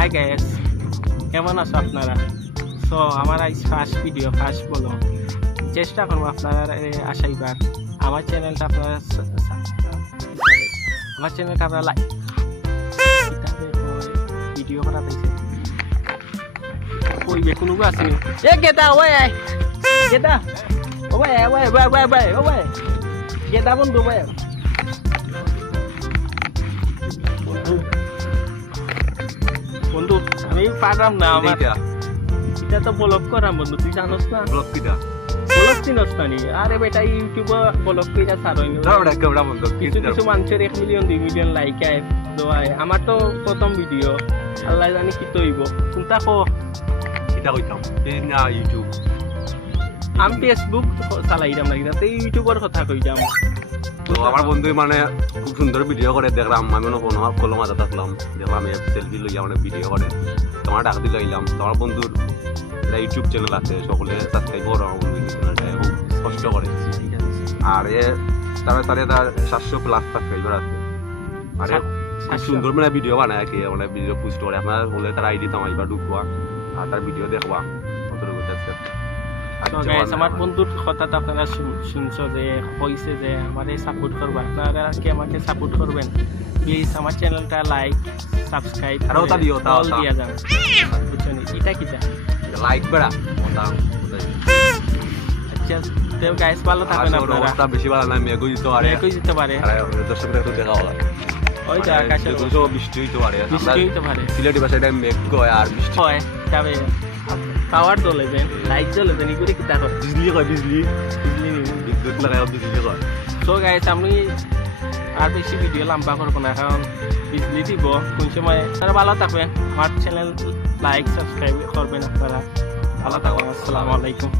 High gas কেমন আছো আপনারা? সো আমার আজ ফার্স্ট ভিডিও ফার্স্ট বলো চেষ্টা করব আপনারা আসাইবার আমার চ্যানেলটা আপনারা আমার চ্যানেলটা আপনারা লাইক ভিডিও করা পাইছে ওই বে কোনো আসেনি এ, গেদা ওই গেদা। ওই ওই ওই ওই ওই গেদা বন্ধু ওই না আমার। এটা তো ব্লগ করাম বন্ধু তুই জানোস না? ব্লগ কিটা? ব্লগ চিনস না নি? আরে বেটা ইউটিউবে ব্লগ কইরা ছাড়ই না। ওটা কেমন বন্ধ? কিছু কিছু মানুষের এক মিলিয়ন দুই মিলিয়ন লাইক আয় দোয়ায়। আমার তো প্রথম ভিডিও আল্লাহ জানি কি তৈব। কোনটা কো কিটা কইতাম? না ইউটিউব আমি ফেসবুক চালাইলাম না কিন্তু ইউটিউবের কথা কই যাম তো আমার বন্ধু মানে খুব সুন্দর ভিডিও করে দেখলাম। আমি মনে ফোন কলম মাথা থাকলাম দেখলাম সেলফি লইয়া মানে ভিডিও করে। তোমার ডাক দিলে আইলাম। তোমার বন্ধুর একটা ইউটিউব চ্যানেল আছে সকলে সাবস্ক্রাইব করো আমার বন্ধু চ্যানেলটা খুব কষ্ট করে। আর এ তারা তারে তার সাতশো প্লাস সাবস্ক্রাইবার আছে। আর খুব সুন্দর মানে ভিডিও বানায় কি। মানে ভিডিও পোস্ট করে। আপনার বলে তার আইডি তামাইবা ঢুকবা আর তার ভিডিও দেখবা। আমার। বন্ধুর কথাটা আপনারা শুন- শুনছো যে কইছে যে আমাদের সাপোর্ট করবা আপনারা কি আমাকে সাপোর্ট করবেন প্লিজ আমার চ্যানেলটা লাইক সাবস্ক্রাইব আর ওটা দিও, ওটা, ওটা। দিয়া যান বুঝছ নি? এটা কিটা? লাইক ওটা আচ্ছা তো গাইস ভালো থাকবেন আসলে ওর আপনারা। অবস্থা বেশি ভালো না মেঘও দিতে পারে একই যেতে পারে আর দর্শকরা একটু দেখা হলো। ওই তো বৃষ্টি হইতে পারে বৃষ্টি হইতে পারে সিলেটি ভাষায় মেঘ কয় আর বৃষ্টি। হয় তবে পাওয়ার জ্বলে যেন লাইট জ্বলে যেন এগুলি কি তার বিজলি কয় বিজলি? বিজলি বিদ্যুৎ লাগাই বিজলি কয়। সো গাইস আমি আর বেশি ভিডিও লম্বা করব না কারণ বিজলি দিব কোন সময়? তারা ভালো থাকবেন। আমার চ্যানেল লাইক সাবস্ক্রাইব করবেন আপনারা। ভালো থাকবেন আসসালামু আলাইকুম।